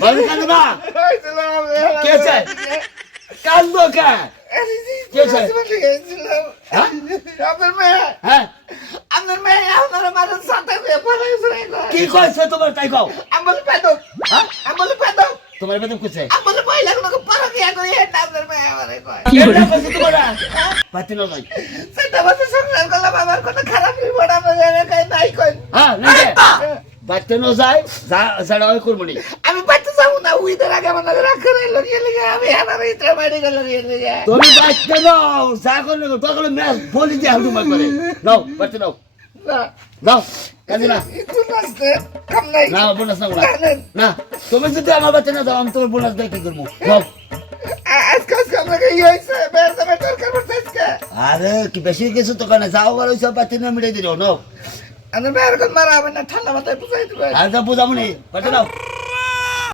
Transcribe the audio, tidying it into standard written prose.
বলে কান্দো না কে আছে কান্দো কে কে আছে হ্যাঁ আপনার মেয়ে হ্যাঁ আপনার মেয়ে আপনার মাঝে সাথে কি কইছে তোমার তাই কও আমি বলি পেদক হ্যাঁ আমি বলি পেদক তোমার বেদম কইছে আমি বলি মহিলাগুলোকে পারকিয়া করে হেঁটে আপনার মেয়ে আমারে কয় কেন কইছে তোমার পাতি না ভাই সেটা বলতে সংসার করলাম আমার কোনো খারাপ রিপোর্ট আপনার জায়গায় নাই কই হ্যাঁ নাই বাচ্চা ন যায় যা যারা ওই করবনি আমি বাচ্চা যাবো না উইদের আগে আমার রাখ করে লাগিয়ে লিগে আমি আমার ইতরা মারি গেল লিগে তুমি বাচ্চা নাও যা করলে তখন ম্যাচ বলি দিয়ে হালু মার করে নাও বাচ্চা নাও না নাও কাজে না একটু নাচতে কাম নাই না বোনাস না না তুমি যদি আমার বাচ্চা না দাও আমি তোমার বোনাস দিয়ে কি করবো নাও আজকে আমাকে ইয়ে হয়েছে বের যাবে দরকার পড়ছে আজকে আরে কি বেশি কিছু তো কেন যাও আর ওইসব বাচ্চা না মিটাই দিও নাও আমি বের করে মারা হবে না ঠান্ডা মাথায় বুঝাই দেবে আর যা বুঝাবো নি বাচ্চা নাও